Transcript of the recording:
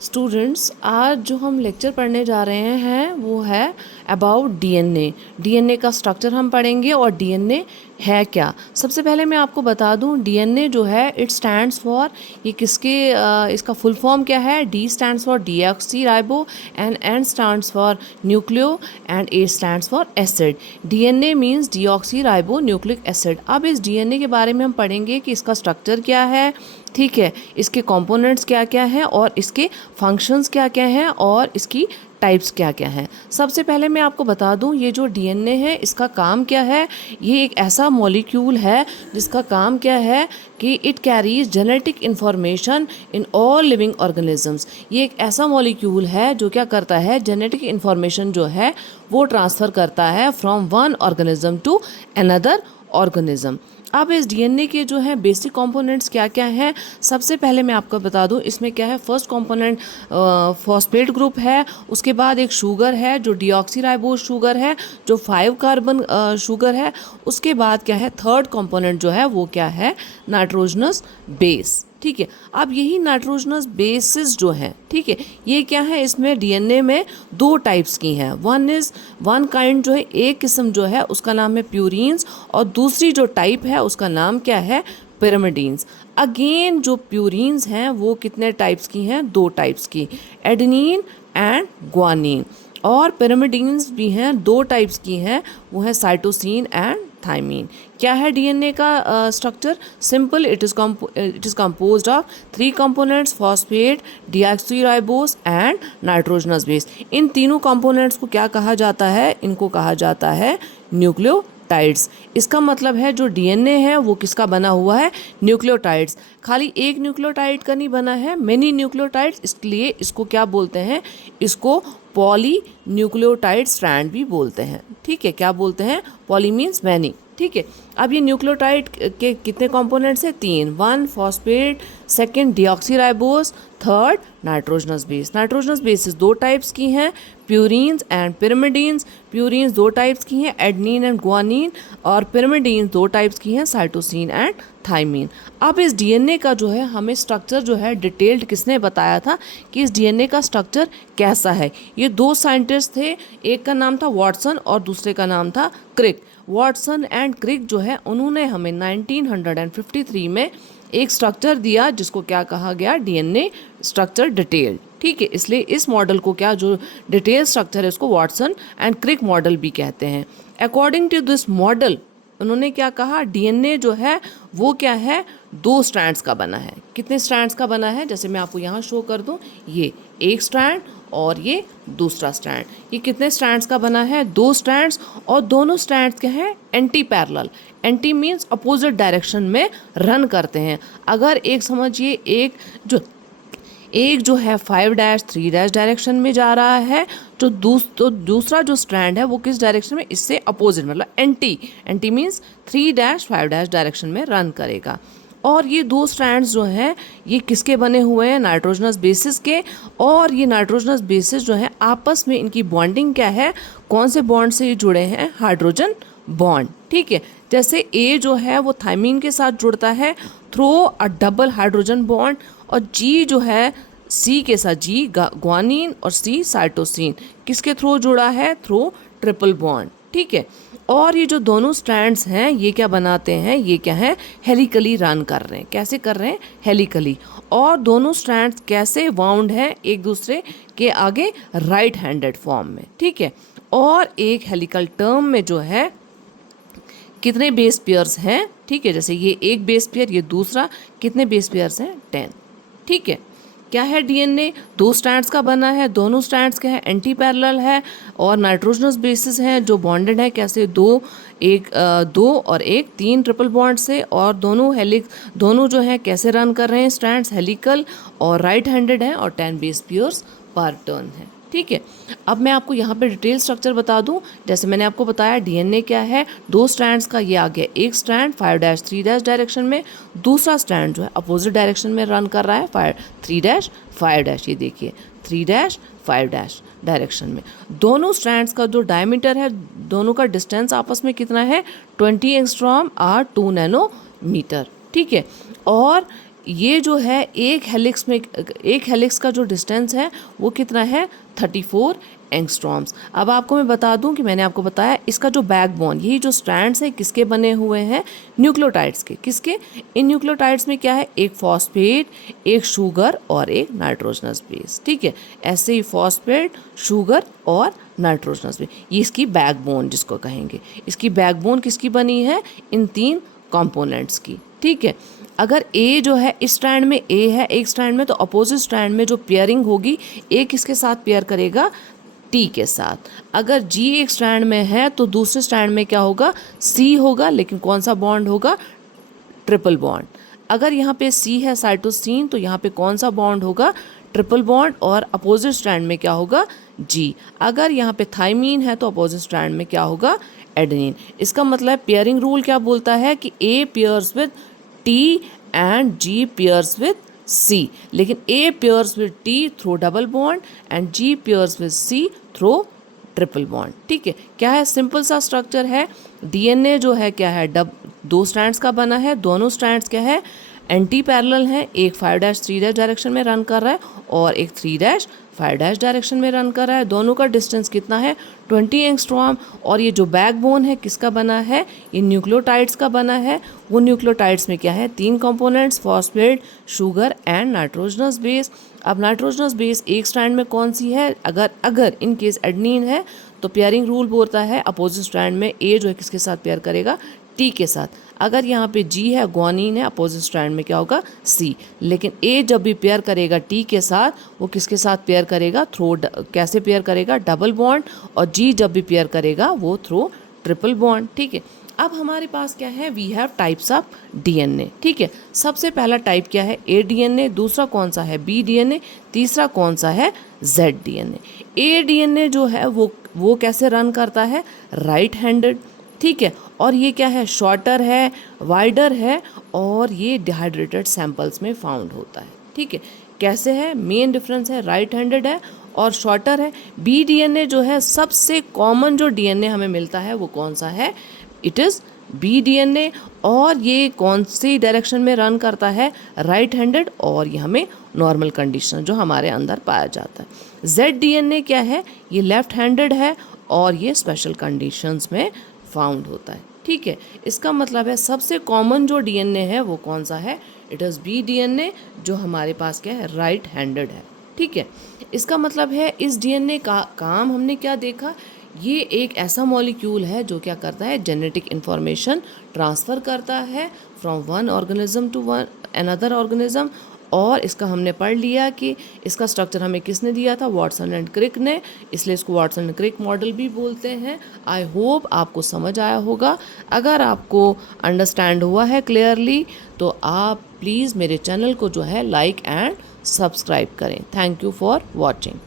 Students, आज जो हम लेक्चर पढ़ने जा रहे हैं वो है अबाउट डीएनए। डीएनए का स्ट्रक्चर हम पढ़ेंगे और डीएनए है क्या। सबसे पहले मैं आपको बता दूं, डीएनए जो है इट स्टैंड्स फॉर, ये इसका फुल फॉर्म क्या है। D stands for deoxy ribo and N stands for nucleo and A stands for acid. DNA means deoxy ribo nucleic acid. अब इस डीएनए के बारे में हम पढ़ेंगे कि इसका स्ट्रक्चर क्या है, ठीक है, इसके कंपोनेंट्स क्या क्या हैं और इसके फंक्शंस क्या क्या हैं और इसकी टाइप्स क्या क्या हैं। सबसे पहले मैं आपको बता दूं, ये जो डीएनए है इसका काम क्या है। ये एक ऐसा मॉलिक्यूल है जिसका काम क्या है कि it carries genetic information in all living organisms. ये एक ऐसा मॉलिक्यूल है जो क्या करता है, जेनेटिक इंफॉर्मेशन जो है वो ट्रांसफ़र करता है from one organism to another organism. अब इस डीएनए के जो है बेसिक कंपोनेंट्स क्या क्या हैं, सबसे पहले मैं आपको बता दूं इसमें क्या है। फर्स्ट कंपोनेंट फॉस्फेट ग्रुप है, उसके बाद एक शुगर है जो डीऑक्सीराइबोज शुगर है जो 5 कार्बन शुगर है। उसके बाद क्या है, थर्ड कंपोनेंट जो है वो क्या है, नाइट्रोजनस बेस, ठीक है। अब यही नाइट्रोजनस बेसिस जो है, ठीक है, ये क्या है, इसमें डीएनए में दो टाइप्स की हैं। वन काइंड जो है, एक किस्म जो है उसका नाम है प्यूरीन्स और दूसरी जो टाइप है उसका नाम क्या है, पिरामिडीन्स। अगेन जो प्यूरीन्स हैं वो कितने टाइप्स की हैं, दो टाइप्स की, एडेनिन एंड ग्वानिन। और पिरामिडीन्स भी हैं, दो टाइप्स की हैं, वो है साइटोसिन एंड थाइमीन। क्या है डीएनए का structure, simple, it is composed of 3 components, phosphate, deoxyribose and nitrogenous base. इन तीनों कंपोनेंट्स को क्या कहा जाता है, इनको कहा जाता है न्यूक्लियोटाइड्स। इसका मतलब है जो डीएनए है वो किसका बना हुआ है, न्यूक्लियोटाइड्स। खाली एक न्यूक्लियोटाइड का नहीं बना है, मेनी न्यूक्लियोटाइड्स, इसलिए इसको क्या बोलते हैं, इसको पॉली न्यूक्लियोटाइड स्ट्रैंड भी बोलते हैं, ठीक है। क्या बोलते हैं, पॉली मीन्स मैनी, ठीक है। अब ये न्यूक्लियोटाइड के कितने कंपोनेंट्स हैं, 3, 1 phosphate, second deoxyribose, third nitrogenous base. Nitrogenous bases दो टाइप्स की हैं, प्यूरीन्स एंड पिरामिडीन्स। प्यूरीन्स दो टाइप्स की हैं, एडेनिन एंड ग्वानिन, और पिरामिडीन्स दो टाइप्स की हैं, साइटोसिन एंड थाइमीन। अब इस डीएनए का जो है हमें स्ट्रक्चर जो है डिटेल्ड किसने बताया था कि इस डीएनए का स्ट्रक्चर कैसा है। ये दो साइंटिस्ट थे, एक का नाम था वॉटसन और दूसरे का नाम था क्रिक। वॉटसन एंड क्रिक जो है उन्होंने हमें 1953 में एक स्ट्रक्चर दिया जिसको क्या कहा गया, डीएनए स्ट्रक्चर डिटेल्ड, ठीक है। इसलिए इस मॉडल को क्या, जो डिटेल स्ट्रक्चर है उसको वॉटसन एंड क्रिक मॉडल भी कहते हैं। अकॉर्डिंग टू दिस मॉडल उन्होंने क्या कहा, डीएनए जो है वो क्या है, 2 स्ट्रैंड्स का बना है। कितने स्ट्रैंड्स का बना है, जैसे मैं आपको यहाँ शो कर दूँ, ये एक स्ट्रैंड और ये दूसरा स्ट्रैंड। ये कितने स्ट्रैंड्स का बना है, 2 स्ट्रैंड्स, और दोनों स्ट्रैंड्स क्या है, anti parallel. Anti means opposite direction में रन करते हैं। अगर एक समझिए एक जो है 5-3 डायरेक्शन में जा रहा है, तो दूसरा जो स्ट्रैंड है वो किस डायरेक्शन में, इससे अपोजिट, मतलब एंटी मीन्स 3-5 डायरेक्शन में रन करेगा। और ये 2 स्ट्रैंड्स जो हैं ये किसके बने हुए हैं, नाइट्रोजनस बेसिस के। और ये नाइट्रोजनस बेसिस जो है आपस में इनकी बॉन्डिंग क्या है, कौन से बॉन्ड से ये जुड़े हैं, हाइड्रोजन बॉन्ड, ठीक है। जैसे ए जो है वो थाइमीन के साथ जुड़ता है through a double hydrogen bond, और जी जो है सी के साथ, जी ग्वानिन और सी साइटोसिन, किसके थ्रू जुड़ा है, थ्रू ट्रिपल बॉन्ड, ठीक है। और ये जो दोनों स्ट्रैंड्स हैं ये क्या बनाते हैं, ये क्या है, हेलिकली रन कर रहे हैं। कैसे कर रहे हैं, हेलिकली। और दोनों स्ट्रैंड्स कैसे वाउंड हैं एक दूसरे के आगे, राइट हैंडेड फॉर्म में, ठीक है। और एक हेलिकल टर्म में जो है कितने बेस पेयर्स हैं, ठीक है। जैसे ये एक बेस पेयर, ये दूसरा, कितने बेस पेयर्स हैं, 10, ठीक है। क्या है, डीएनए 2 स्ट्रैंड्स का बना है, दोनों स्ट्रैंड्स क्या है, एंटी पैरेलल है, और नाइट्रोजनस बेसिस हैं जो बॉन्डेड है कैसे, 2 और एक 3 ट्रिपल बॉन्ड से, और दोनों जो है कैसे रन कर रहे हैं, स्ट्रैंड्स हेलिकल और राइट हैंडेड है, और 10 बेस पेयर्स पर टर्न है, ठीक है। अब मैं आपको यहाँ पे डिटेल स्ट्रक्चर बता दूँ। जैसे मैंने आपको बताया डीएनए क्या है, 2 स्ट्रैंड्स का, ये आ गया एक स्ट्रैंड 5-3 डायरेक्शन में, दूसरा स्ट्रैंड जो है अपोजिट डायरेक्शन में रन कर रहा है 3-5, ये देखिए 3-5 डायरेक्शन में। दोनों स्ट्रैंड्स का जो डायमीटर है, दोनों का डिस्टेंस आपस में कितना है, 20 एंगस्ट्रॉम और 2 नैनोमीटर, ठीक है। और ये जो है एक हेलिक्स का जो डिस्टेंस है वो कितना है 34 एंगस्ट्रॉम्स। अब आपको मैं बता दूं कि मैंने आपको बताया इसका जो बैकबोन, यही जो स्ट्रैंड्स है किसके बने हुए हैं, न्यूक्लियोटाइड्स के। किसके? इन न्यूक्लियोटाइड्स में क्या है, एक फॉस्फेट, एक शुगर और एक नाइट्रोजनस बेस। ठीक है, ऐसे ही फॉस्फेट, शुगर और नाइट्रोजनस बेस, ये इसकी बैकबोन जिसको कहेंगे। इसकी बैकबोन किसकी बनी है, इन 3 कंपोनेंट्स की। ठीक है, अगर ए जो है इस स्ट्रैंड में ए है एक स्ट्रैंड में, तो अपोजिट स्ट्रैंड में जो पेयरिंग होगी ए किसके साथ पेयर करेगा, टी के साथ। अगर जी एक स्ट्रैंड में है तो दूसरे स्ट्रैंड में क्या होगा, सी होगा, लेकिन कौन सा बॉन्ड होगा, ट्रिपल बॉन्ड। अगर यहाँ पे सी है साइटोसिन, तो यहाँ पे कौन सा बॉन्ड होगा, ट्रिपल बॉन्ड, और अपोजिट स्ट्रैंड में क्या होगा, जी। अगर यहाँ पे थाइमीन है तो अपोजिट स्ट्रैंड में क्या होगा, एडेनिन। इसका मतलब पेयरिंग रूल क्या बोलता है कि A pairs with T and G pairs with C, लेकिन A pairs with T through double bond and G pairs with C through triple bond. ठीक है, क्या है, सिंपल सा स्ट्रक्चर है। डीएनए जो है क्या है, 2 स्ट्रैंड्स का बना है। दोनों स्ट्रैंड्स क्या है, एंटी पैरेलल हैं। एक 5'3' डायरेक्शन में रन कर रहा है और एक 3'5' डायरेक्शन में रन कर रहा है। दोनों का डिस्टेंस कितना है, 20 एंगस्ट्रॉम। और ये जो बैकबोन है किसका बना है, ये न्यूक्लियोटाइड्स का बना है। वो न्यूक्लियोटाइड्स में क्या है, 3 components, phosphate, sugar and nitrogenous base. अब नाइट्रोजनस बेस एक स्ट्रैंड में कौन सी है, अगर इन केस एडेनिन है तो पेयरिंग रूल बोलता है अपोजिट स्ट्रैंड में ए जो है किसके साथ पेयर करेगा, टी के साथ। अगर यहाँ पे जी है, ग्वानिन है, अपोजिट स्ट्रैंड में क्या होगा, सी। लेकिन ए जब भी पेयर करेगा टी के साथ, वो किसके साथ पेयर करेगा, कैसे पेयर करेगा, डबल बॉन्ड। और जी जब भी पेयर करेगा वो थ्रू ट्रिपल बॉन्ड। ठीक है, अब हमारे पास क्या है, we have types of DNA. ठीक है, सबसे पहला टाइप क्या है, ए डीएनए। दूसरा कौन सा है, बी डीएनए। तीसरा कौन सा है, जेड डीएनए। ए डीएनए जो है वो कैसे रन करता है, राइट हैंडेड। ठीक है, और ये क्या है, शॉर्टर है, वाइडर है, और ये डिहाइड्रेटेड सैंपल्स में फाउंड होता है। ठीक है, कैसे है, मेन डिफरेंस है, राइट हैंडेड है और शॉर्टर है। बी डीएनए जो है, सबसे कॉमन जो डीएनए हमें मिलता है वो कौन सा है, इट इज़ बी डीएनए। और ये कौन सी डायरेक्शन में रन करता है, राइट हैंडेड, और ये हमें नॉर्मल कंडीशन जो हमारे अंदर पाया जाता है। जेड डीएनए क्या है, ये लेफ्ट हैंडेड है और ये स्पेशल कंडीशंस में फाउंड होता है। ठीक है, इसका मतलब है सबसे कॉमन जो डीएनए है वो कौन सा है, इट इज़ बी डीएनए, जो हमारे पास क्या है, राइट हैंडेड है। ठीक है, इसका मतलब है इस डीएनए का काम हमने क्या देखा, ये एक ऐसा मॉलिक्यूल है जो क्या करता है, जेनेटिक इन्फॉर्मेशन ट्रांसफ़र करता है from one organism to another organism. और इसका हमने पढ़ लिया कि इसका स्ट्रक्चर हमें किसने दिया था, वाटसन एंड क्रिक ने, इसलिए इसको वाटसन एंड क्रिक मॉडल भी बोलते हैं। आई होप आपको समझ आया होगा। अगर आपको अंडरस्टैंड हुआ है क्लियरली, तो आप प्लीज़ मेरे चैनल को जो है लाइक एंड सब्सक्राइब करें। Thank you for watching.